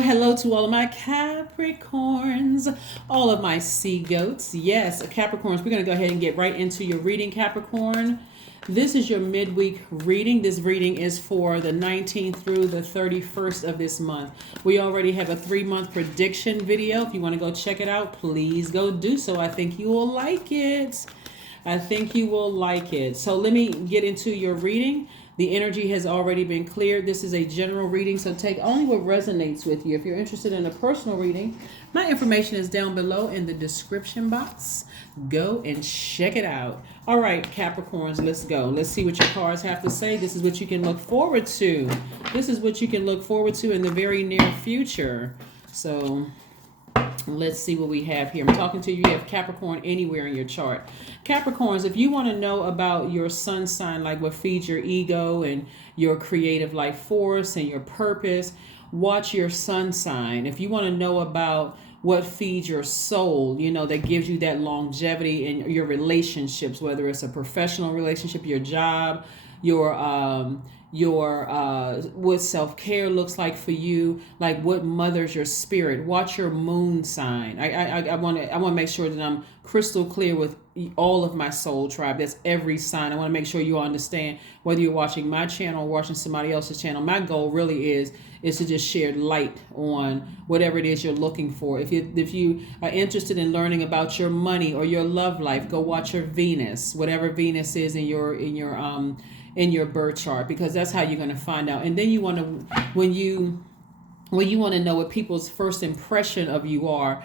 Hello to all of my Capricorns, all of my sea goats. Yes, Capricorns, we're going to go ahead and get right into your reading, Capricorn. This is your midweek reading. This reading is for the 19th through the 31st of this month. We already have a 3-month prediction video. If you want to go check it out, please go do so. I think you will like it. So let me get into your reading. The energy has already been cleared. This is a general reading, so take only what resonates with you. If you're interested in a personal reading, my information is down below in the description box. Go and check it out. All right, Capricorns, let's go. Let's see what your cards have to say. This is what you can look forward to. This is what you can look forward to in the very near future. So let's see what we have here. I'm talking to you. You have Capricorn anywhere in your chart. Capricorns, if you want to know about your sun sign, like what feeds your ego and your creative life force and your purpose, watch your sun sign. If you want to know about what feeds your soul, that gives you that longevity in your relationships, whether it's a professional relationship, your job, your what self-care looks like for you, like what mothers your spirit. Watch your moon sign. I want to make sure that I'm crystal clear with all of my soul tribe. That's every sign. I want to make sure you understand, whether you're watching my channel or watching somebody else's channel. My goal really is to just share light on whatever it is you're looking for. If you are interested in learning about your money or your love life, go watch your Venus, whatever Venus is in your birth chart, because that's how you're going to find out. And then you want to, when you want to know what people's first impression of you are,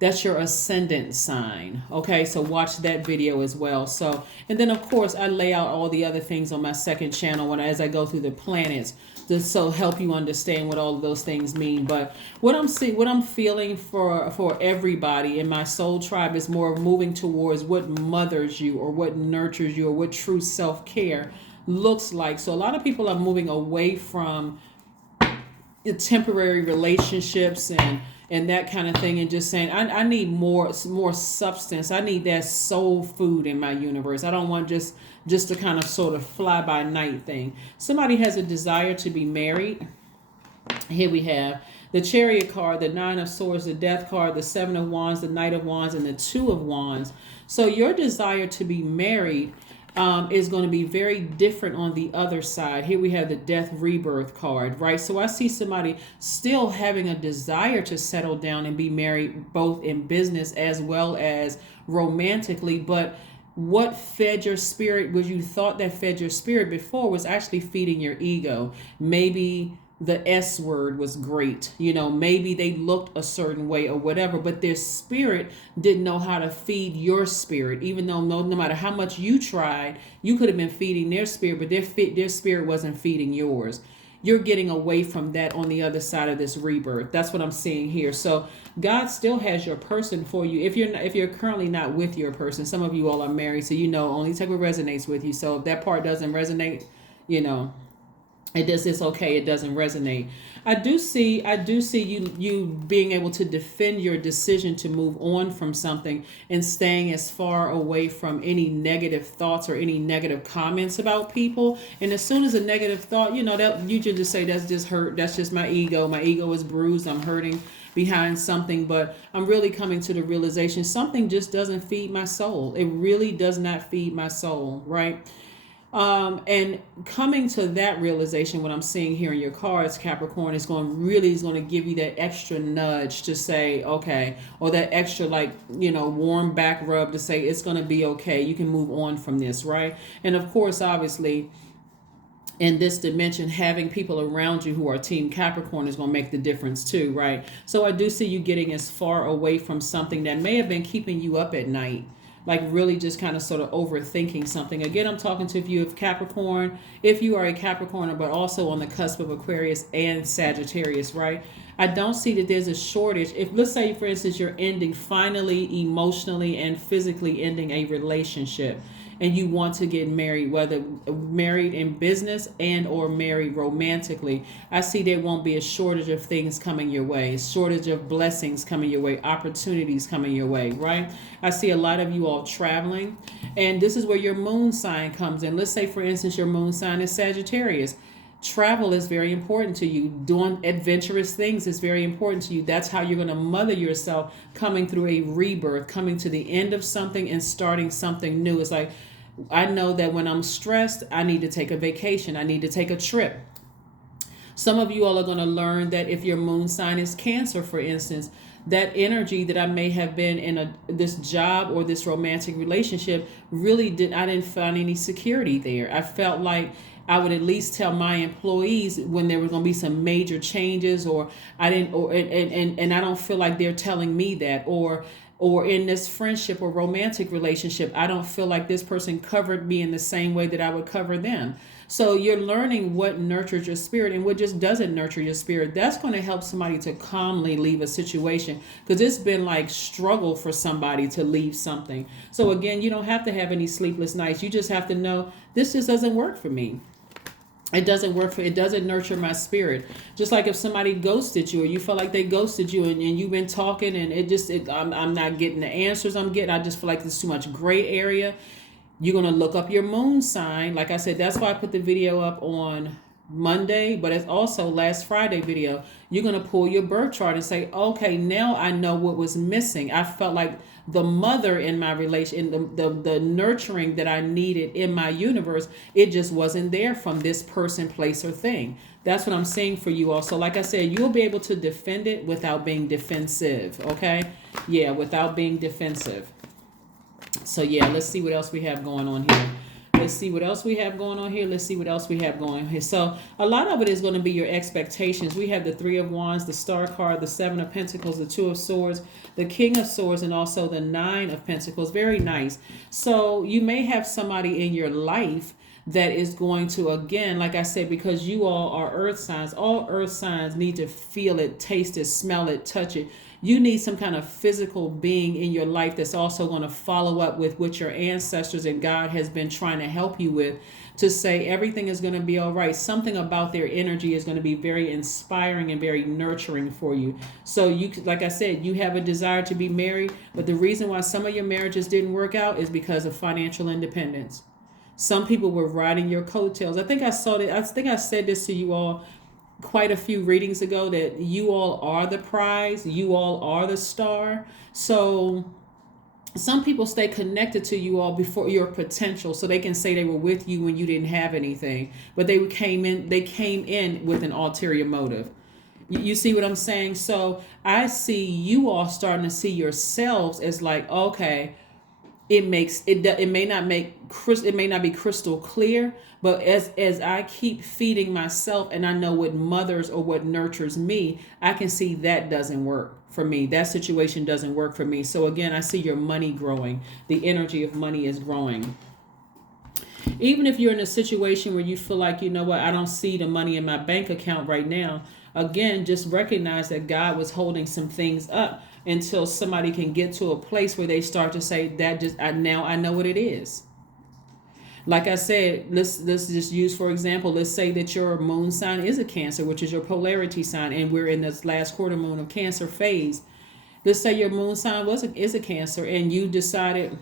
that's your ascendant sign. Okay, so watch that video as well. So, and then of course I lay out all the other things on my second channel as I go through the planets to help you understand what all of those things mean. But what I'm feeling for everybody in my soul tribe is more moving towards what mothers you, or what nurtures you, or what true self-care looks like. So a lot of people are moving away from temporary relationships and that kind of thing, and just saying, I need more substance. I need that soul food in my universe. I don't want just to kind of sort of fly by night thing. Somebody has a desire to be married. Here we have the Chariot card, the Nine of Swords, the Death card, the Seven of Wands, the Knight of Wands, and the Two of Wands. So your desire to be married is going to be very different on the other side. Here we have the Death Rebirth card, right? So I see somebody still having a desire to settle down and be married, both in business as well as romantically. But what fed your spirit, was you thought that fed your spirit before, was actually feeding your ego. Maybe the S word was great. Maybe they looked a certain way or whatever, but their spirit didn't know how to feed your spirit, even though no matter how much you tried, you could have been feeding their spirit, but their spirit wasn't feeding yours. You're getting away from that on the other side of this rebirth. That's what I'm seeing here. So God still has your person for you. If you're currently not with your person, some of you all are married, so only take what resonates with you. So if that part doesn't resonate, it's okay. It doesn't resonate. I do see you being able to defend your decision to move on from something and staying as far away from any negative thoughts or any negative comments about people. And as soon as a negative thought, that you should just say, that's just hurt. That's just my ego. My ego is bruised. I'm hurting behind something, but I'm really coming to the realization something just doesn't feed my soul. It really does not feed my soul, right? And coming to that realization, what I'm seeing here in your cards, Capricorn, is going to give you that extra nudge to say, okay, or that extra warm back rub to say it's going to be okay. You can move on from this, right? And of course, obviously, in this dimension, having people around you who are Team Capricorn is going to make the difference too, right? So I do see you getting as far away from something that may have been keeping you up at night, like really just kind of sort of overthinking something. Again, I'm talking to you of Capricorn, if you are a Capricorn, but also on the cusp of Aquarius and Sagittarius, right? I don't see that there's a shortage. If, let's say, for instance, you're finally emotionally and physically ending a relationship, and you want to get married, whether married in business and or married romantically, I see there won't be a shortage of things coming your way, shortage of blessings coming your way, opportunities coming your way, right? I see a lot of you all traveling, and this is where your moon sign comes in. Let's say, for instance, your moon sign is Sagittarius. Travel is very important to you. Doing adventurous things is very important to you. That's how you're going to mother yourself, coming through a rebirth, coming to the end of something and starting something new. It's like, I know that when I'm stressed, I need to take a vacation. I need to take a trip. Some of you all are going to learn that if your moon sign is Cancer, for instance, that energy that I may have been in this job or this romantic relationship I didn't find any security there. I felt like I would at least tell my employees when there were going to be some major changes, or I didn't, or and I don't feel like they're telling me that, or in this friendship or romantic relationship, I don't feel like this person covered me in the same way that I would cover them. So you're learning what nurtures your spirit and what just doesn't nurture your spirit. That's going to help somebody to calmly leave a situation, because it's been like struggle for somebody to leave something. So again, you don't have to have any sleepless nights. You just have to know, this just doesn't work for me. It doesn't nurture my spirit. Just like if somebody ghosted you, or you feel like they ghosted you, and you've been talking and I'm not getting the answers I'm getting. I just feel like there's too much gray area. You're going to look up your moon sign. Like I said, that's why I put the video up on Monday, but it's also last Friday video. You're going to pull your birth chart and say, okay, now I know what was missing. I felt like the mother in my relation, the nurturing that I needed in my universe, it just wasn't there from this person, place, or thing. That's what I'm saying for you all. So like I said, you'll be able to defend it without being defensive. Okay. Yeah. Without being defensive. So yeah, let's see what else we have going on here. Let's see what else we have going on here. Let's see what else we have going on here. So a lot of it is going to be your expectations. We have the Three of Wands, the Star card, the Seven of Pentacles, the Two of Swords, the King of Swords, and also the Nine of Pentacles. Very nice. So you may have somebody in your life that is going to, again, like I said, because you all are earth signs, all earth signs need to feel it, taste it, smell it, touch it. You need some kind of physical being in your life that's also going to follow up with what your ancestors and God has been trying to help you with, to say everything is going to be all right. Something about their energy is going to be very inspiring and very nurturing for you. So you, like I said, you have a desire to be married, but the reason why some of your marriages didn't work out is because of financial independence. Some people were riding your coattails. I think I said this to you all quite a few readings ago, that you all are the prize, you all are the star. So some people stay connected to you all before your potential, so they can say they were with you when you didn't have anything, but they came in with an ulterior motive. You see what I'm saying? So I see you all starting to see yourselves as like, okay, it may not be crystal clear, but as I keep feeding myself and I know what mothers or what nurtures me, I can see that doesn't work for me. That situation doesn't work for me. So again, I see your money growing. The energy of money is growing. Even if you're in a situation where you feel like, you know what, I don't see the money in my bank account right now, again, just recognize that God was holding some things up until somebody can get to a place where they start to say, now I know what it is. Like I said, let's just use, for example, let's say that your moon sign is a Cancer, which is your polarity sign, and we're in this last quarter moon of Cancer phase. Let's say your moon sign is a Cancer, and you decided,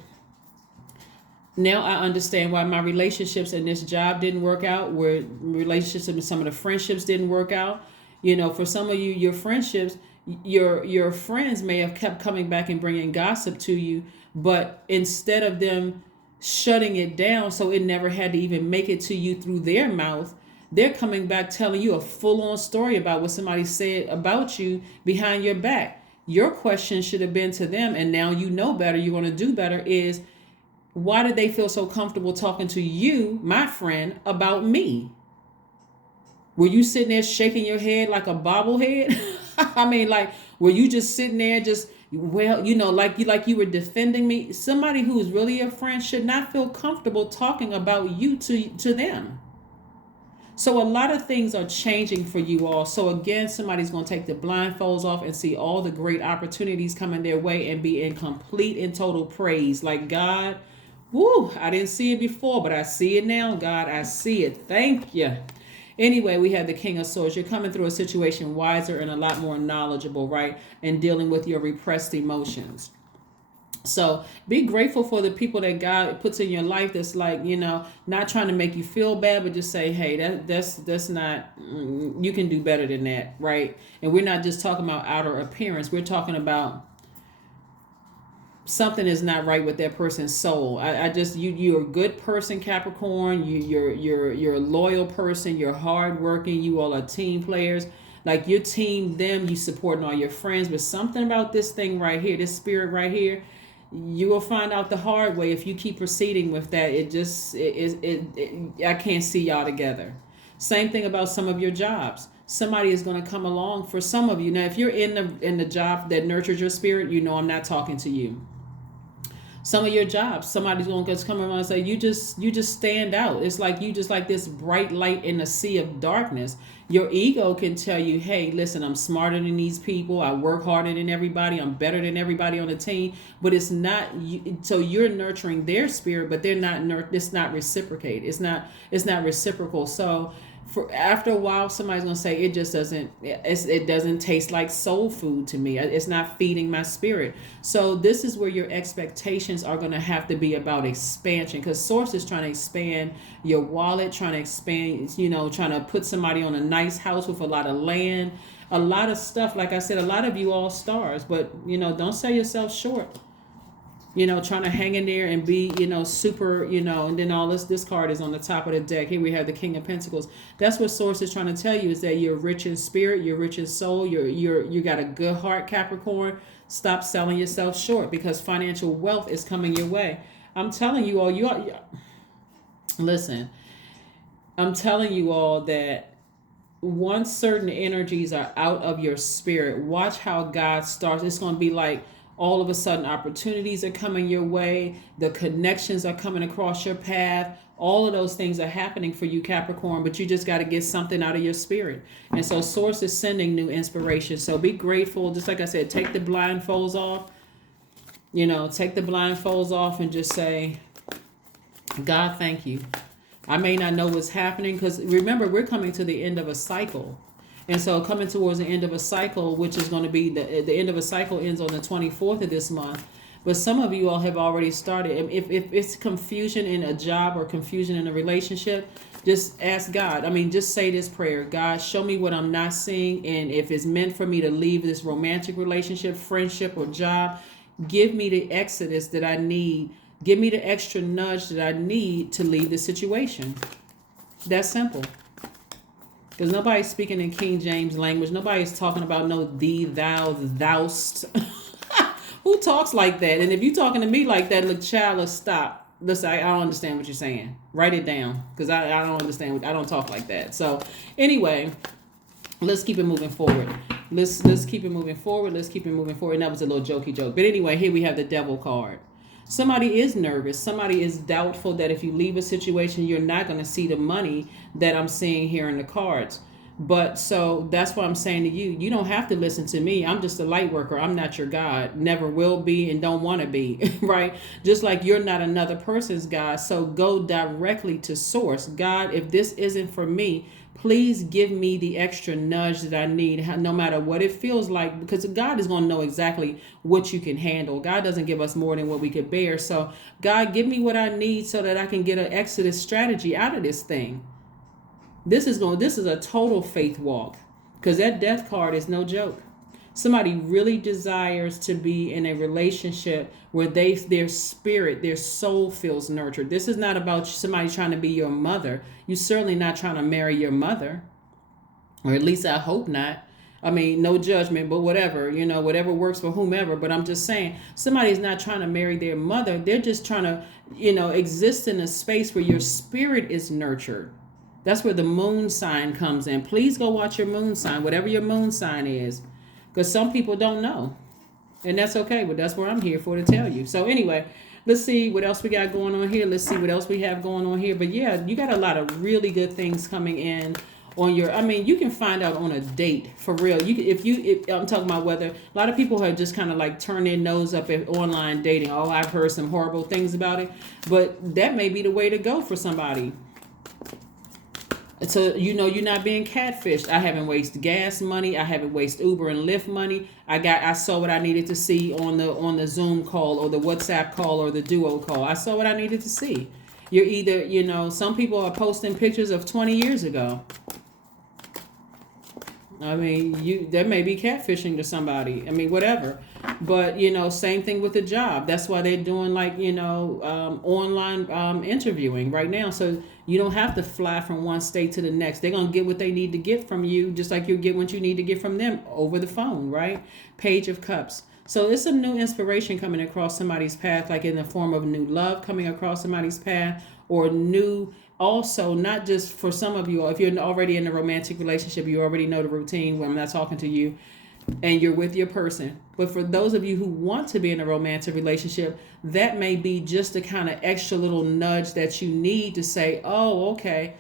now I understand why my relationships and this job didn't work out, where relationships and some of the friendships didn't work out. You know, for some of you, your friendships, your friends may have kept coming back and bringing gossip to you, but instead of them shutting it down so it never had to even make it to you through their mouth, they're coming back telling you a full-on story about what somebody said about you behind your back. Your question should have been to them, and now you know better, you want to do better, is why did they feel so comfortable talking to you, my friend, about me? Were you sitting there shaking your head like a bobblehead? I mean, like, were you just sitting there just, well, you know, like you were defending me? Somebody who's really a friend should not feel comfortable talking about you to them. So a lot of things are changing for you all. So again, somebody's going to take the blindfolds off and see all the great opportunities coming their way and be in complete and total praise. Like, God, woo, I didn't see it before, but I see it now. God, I see it. Thank you. Anyway, we have the King of Swords. You're coming through a situation wiser and a lot more knowledgeable, right? And dealing with your repressed emotions. So be grateful for the people that God puts in your life that's like, not trying to make you feel bad, but just say, hey, that's not, you can do better than that, right? And we're not just talking about outer appearance. We're talking about something is not right with that person's soul. I just you're a good person, Capricorn. You're a loyal person. You're hardworking. You all are team players. Like you team them, you supporting all your friends. But something about this thing right here, this spirit right here, you will find out the hard way if you keep proceeding with that. I can't see y'all together. Same thing about some of your jobs. Somebody is going to come along for some of you. Now, if you're in the job that nurtures your spirit, I'm not talking to you. Some of your jobs, somebody's going to come around and say, you just stand out. It's like you just like this bright light in a sea of darkness. Your ego can tell you, hey, listen, I'm smarter than these people. I work harder than everybody. I'm better than everybody on the team. But it's not. So you're nurturing their spirit, but they're not. It's not reciprocate. It's not reciprocal. So after a while, somebody's gonna say it just doesn't. It doesn't taste like soul food to me. It's not feeding my spirit. So this is where your expectations are gonna have to be about expansion, because Source is trying to expand your wallet, trying to expand. Trying to put somebody on a nice house with a lot of land, a lot of stuff. Like I said, a lot of you all stars, but don't sell yourself short. Trying to hang in there and be, super, and then all this card is on the top of the deck. Here we have the King of Pentacles. That's what Source is trying to tell you, is that you're rich in spirit, you're rich in soul, you got a good heart, Capricorn. Stop selling yourself short, because financial wealth is coming your way. I'm telling you all, listen, I'm telling you all that once certain energies are out of your spirit, watch how God starts. It's going to be like, all of a sudden opportunities are coming your way, the connections are coming across your path, all of those things are happening for you, Capricorn, but you just got to get something out of your spirit. And so Source is sending new inspiration. So be grateful. Just like I said, take the blindfolds off. Take the blindfolds off and just say, God, thank you. I may not know what's happening, because remember, we're coming to the end of a cycle. And so coming towards the end of a cycle, which is going to be the end of a cycle ends on the 24th of this month. But some of you all have already started. If it's confusion in a job or confusion in a relationship, just ask God. Just say this prayer. God, show me what I'm not seeing. And if it's meant for me to leave this romantic relationship, friendship, or job, give me the exodus that I need. Give me the extra nudge that I need to leave the situation. That's simple. Because nobody's speaking in King James language. Nobody's talking about no thee, thou, thou'st. Who talks like that? And if you're talking to me like that, look, child, let's stop. Listen, I don't understand what you're saying. Write it down, because I don't understand. I don't talk like that. So anyway, let's keep it moving forward. Let's keep it moving forward. Let's keep it moving forward. And that was a little jokey joke. But anyway, here we have the Devil card. Somebody is nervous. Somebody is doubtful that if you leave a situation, you're not going to see the money that I'm seeing here in the cards. But so that's what I'm saying to you. You don't have to listen to me. I'm just a light worker. I'm not your God. Never will be and don't want to be, right? Just like you're not another person's God. So go directly to Source. God, if this isn't for me, please give me the extra nudge that I need, no matter what it feels like, because God is going to know exactly what you can handle. God doesn't give us more than what we could bear. So God, give me what I need so that I can get an exodus strategy out of this thing. This is a total faith walk, because that Death card is no joke. Somebody really desires to be in a relationship where their spirit, their soul feels nurtured. This is not about somebody trying to be your mother. You're certainly not trying to marry your mother, or at least I hope not. No judgment, but whatever, whatever works for whomever. But I'm just saying, somebody's not trying to marry their mother. They're just trying to, exist in a space where your spirit is nurtured. That's where the moon sign comes in. Please go watch your moon sign, whatever your moon sign is, because some people don't know. And that's okay, but that's what I'm here for, to tell you. So anyway, let's see what else we got going on here. Let's see what else we have going on here. But yeah, you got a lot of really good things coming in on your, you can find out on a date, for real. If I'm talking about whether, a lot of people have just kind of like turned their nose up at online dating. Oh, I've heard some horrible things about it, but that may be the way to go for somebody. So you're not being catfished. I haven't wasted gas money. I haven't wasted Uber and Lyft money. I saw what I needed to see on the Zoom call or the WhatsApp call or the Duo call. I saw what I needed to see. You're either, some people are posting pictures of 20 years ago. I mean, that may be catfishing to somebody. I mean, whatever. But same thing with the job. That's why they're doing like online interviewing right now. So you don't have to fly from one state to the next. They're gonna get what they need to get from you, just like you get what you need to get from them over the phone, right? Page of Cups. So it's a new inspiration coming across somebody's path, like in the form of new love coming across somebody's path, or new. Also, not just for some of you, if you're already in a romantic relationship, you already know the routine when I'm not talking to you and you're with your person. But for those of you who want to be in a romantic relationship, that may be just the kind of extra little nudge that you need to say, oh, okay,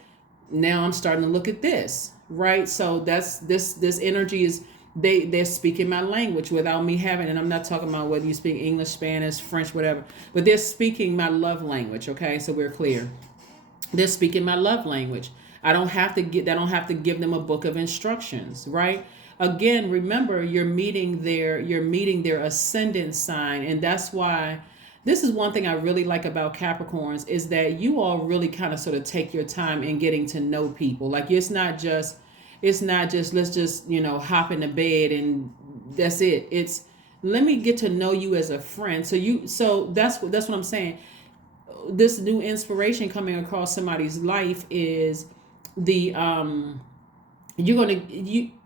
now I'm starting to look at this, right? So that's this energy is they're speaking my language without me having, and I'm not talking about whether you speak English, Spanish, French, whatever, but they're speaking my love language, okay? So we're clear. They're speaking my love language. I don't have to give them a book of instructions, right? Again, remember you're meeting their ascendant sign, and that's why this is one thing I really like about Capricorns is that you all really kind of sort of take your time in getting to know people. Like it's not just let's just, hop in the bed and that's it. It's let me get to know you as a friend. So that's what I'm saying. This new inspiration coming across somebody's life is the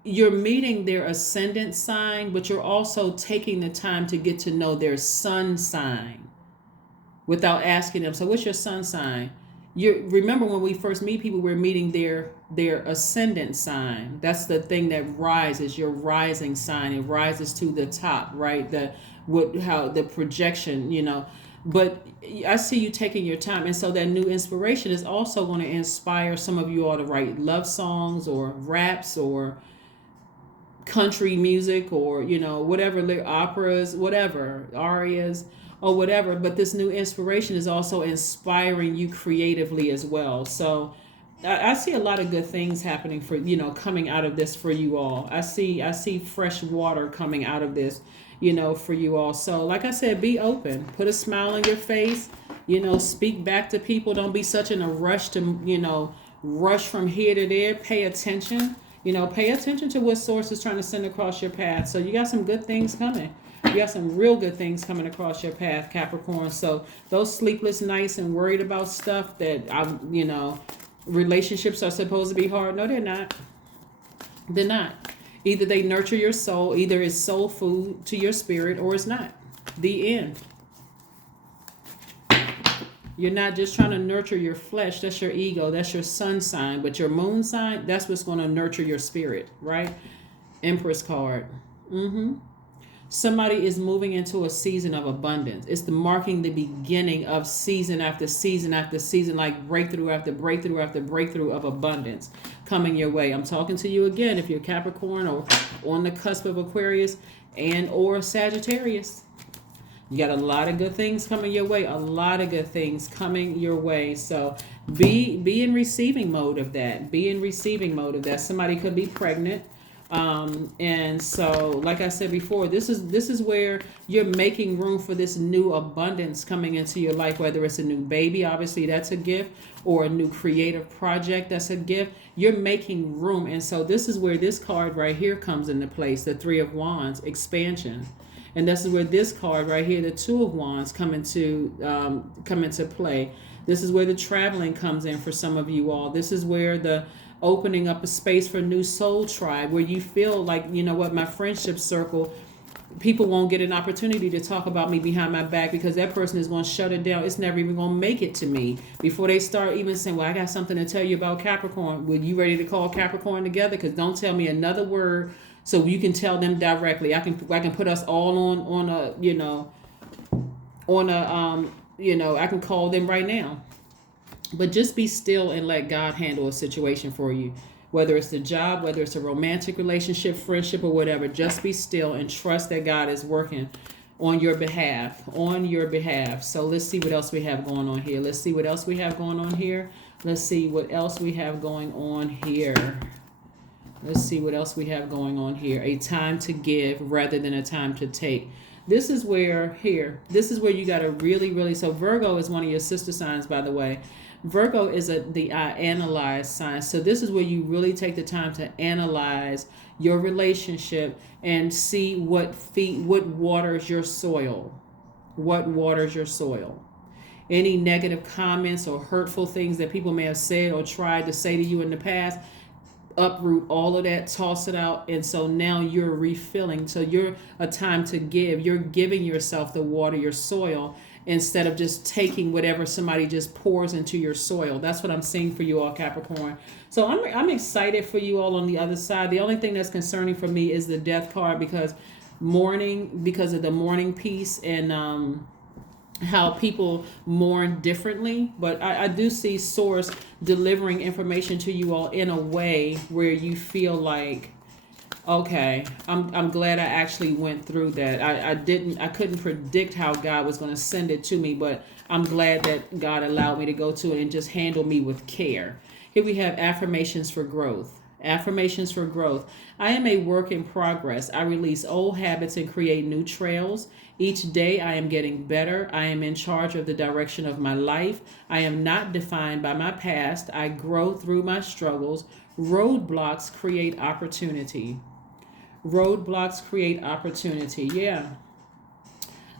you're meeting their ascendant sign, but you're also taking the time to get to know their sun sign without asking them, so what's your sun sign? You remember when we first meet people, we're meeting their ascendant sign. That's the thing that rises, your rising sign. It rises to the top, right? How the projection, but I see you taking your time. And so that new inspiration is also going to inspire some of you all to write love songs or raps or country music or, whatever, operas, whatever, arias or whatever. But this new inspiration is also inspiring you creatively as well. So I see a lot of good things happening for, coming out of this for you all. I see fresh water coming out of this, for you all. So like I said, be open, put a smile on your face, speak back to people. Don't be such in a rush to, rush from here to there. Pay attention, pay attention to what source is trying to send across your path. So you got some good things coming. You got some real good things coming across your path, Capricorn. So those sleepless nights and worried about stuff that relationships are supposed to be hard. No, they're not. They're not. Either they nurture your soul, either it's soul food to your spirit, or it's not. The end. You're not just trying to nurture your flesh. That's your ego. That's your sun sign. But your moon sign, that's what's going to nurture your spirit, right? Empress card. Somebody is moving into a season of abundance. It's marking the beginning of season after season after season, like breakthrough after breakthrough after breakthrough of abundance coming your way. I'm talking to you again if you're Capricorn or on the cusp of Aquarius and or Sagittarius. You got a lot of good things coming your way. A lot of good things coming your way. So be in receiving mode of that. Be in receiving mode of that. Somebody could be pregnant. And so like I said before, this is where you're making room for this new abundance coming into your life, whether it's a new baby, obviously that's a gift, or a new creative project, that's a gift. You're making room. And so this is where this card right here comes into place, the Three of Wands, expansion. And this is where this card right here, the Two of Wands, come into play. This is where the traveling comes in for some of you all. This is where the opening up a space for new soul tribe, where you feel like, my friendship circle, people won't get an opportunity to talk about me behind my back because that person is going to shut it down. It's never even going to make it to me before they start even saying, well, I got something to tell you about Capricorn. Well, you ready to call Capricorn together? Because don't tell me another word so you can tell them directly. I can put us all on a I can call them right now. But just be still and let God handle a situation for you. Whether it's the job, whether it's a romantic relationship, friendship, or whatever, just be still and trust that God is working on your behalf. So let's see what else we have going on here. Let's see what else we have going on here. Let's see what else we have going on here. A time to give rather than a time to take. This is where you got to really, really. So Virgo is one of your sister signs, by the way. Virgo is the I analyze sign. So this is where you really take the time to analyze your relationship and see what waters your soil. What waters your soil. Any negative comments or hurtful things that people may have said or tried to say to you in the past, uproot all of that, toss it out, and so now you're refilling. So you're a time to give. You're giving yourself the water, your soil, instead of just taking whatever somebody just pours into your soil. That's what I'm seeing for you all, Capricorn. So I'm excited for you all on the other side. The only thing that's concerning for me is the death card, because of the mourning piece, and how people mourn differently. But I do see Source delivering information to you all in a way where you feel like, okay, I'm glad I actually went through that. I couldn't predict how God was going to send it to me, but I'm glad that God allowed me to go to it and just handle me with care. Here we have affirmations for growth. Affirmations for growth. I am a work in progress. I release old habits and create new trails. Each day I am getting better. I am in charge of the direction of my life. I am not defined by my past. I grow through my struggles. Roadblocks create opportunity. Roadblocks create opportunity. Yeah.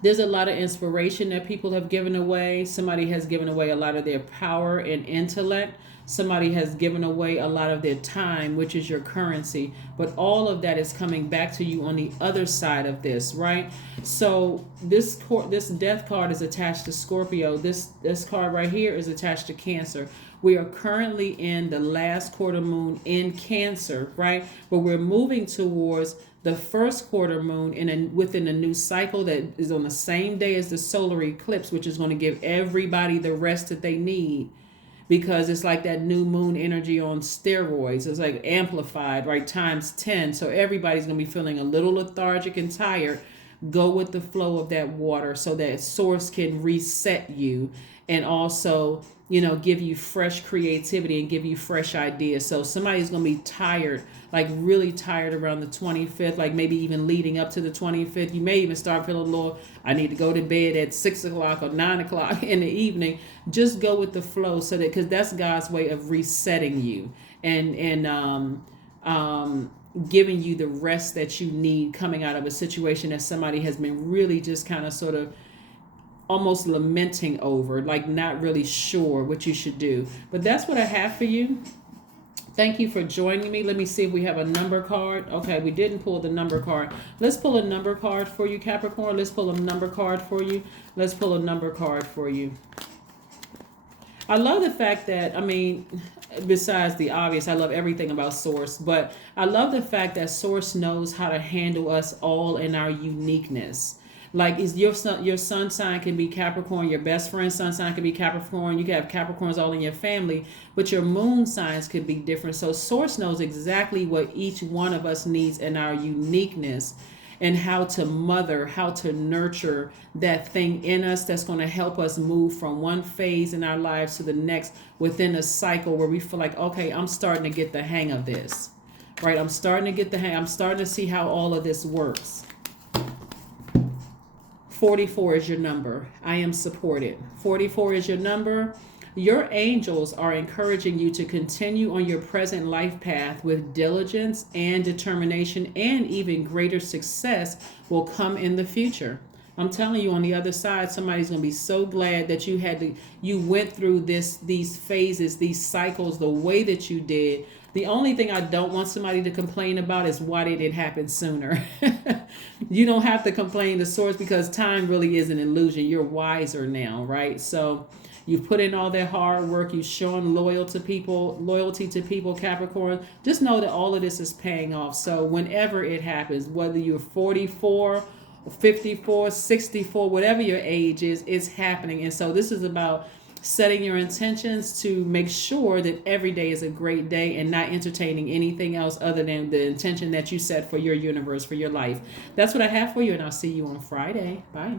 There's a lot of inspiration that people have given away. Somebody has given away a lot of their power and intellect. Somebody has given away a lot of their time, which is your currency. But all of that is coming back to you on the other side of this, right? So this death card is attached to Scorpio. This card right here is attached to Cancer. We are currently in the last quarter moon in Cancer, right? But we're moving towards the first quarter moon within a new cycle that is on the same day as the solar eclipse, which is going to give everybody the rest that they need, because it's like that new moon energy on steroids. It's like amplified, right, times 10. So everybody's going to be feeling a little lethargic and tired. Go with the flow of that water so that Source can reset you and also, give you fresh creativity and give you fresh ideas. So somebody's going to be tired, like really tired around the 25th, like maybe even leading up to the 25th. You may even start feeling a little, I need to go to bed at 6 o'clock or 9 o'clock in the evening. Just go with the flow, so that, because that's God's way of resetting you and giving you the rest that you need coming out of a situation that somebody has been really just kind of sort of almost lamenting over, like not really sure what you should do. But that's what I have for you. Thank you for joining me. Let me see if we have a number card. Okay, we didn't pull the number card. Let's pull a number card for you, Capricorn. Let's pull a number card for you. Let's pull a number card for you. I love the fact that, besides the obvious, I love everything about Source, but I love the fact that Source knows how to handle us all in our uniqueness. Like, is your sun sign can be Capricorn, your best friend's sun sign can be Capricorn. You can have Capricorns all in your family, but your moon signs could be different. So Source knows exactly what each one of us needs in our uniqueness, and how to mother, how to nurture that thing in us that's going to help us move from one phase in our lives to the next within a cycle where we feel like, okay, I'm starting to get the hang of this, right? I'm starting to see how all of this works. 44 is your number. I am supported. 44 is your number. Your angels are encouraging you to continue on your present life path with diligence and determination, and even greater success will come in the future. I'm telling you, on the other side, somebody's going to be so glad that you went through these phases, these cycles, the way that you did. The only thing I don't want somebody to complain about is why did it happen sooner? You don't have to complain to Source, because time really is an illusion. You're wiser now, right? So you've put in all that hard work. You've shown loyalty to people, Capricorn. Just know that all of this is paying off. So whenever it happens, whether you're 44, 54, 64, whatever your age is, it's happening. And so this is about setting your intentions to make sure that every day is a great day, and not entertaining anything else other than the intention that you set for your universe, for your life. That's what I have for you, and I'll see you on Friday. Bye.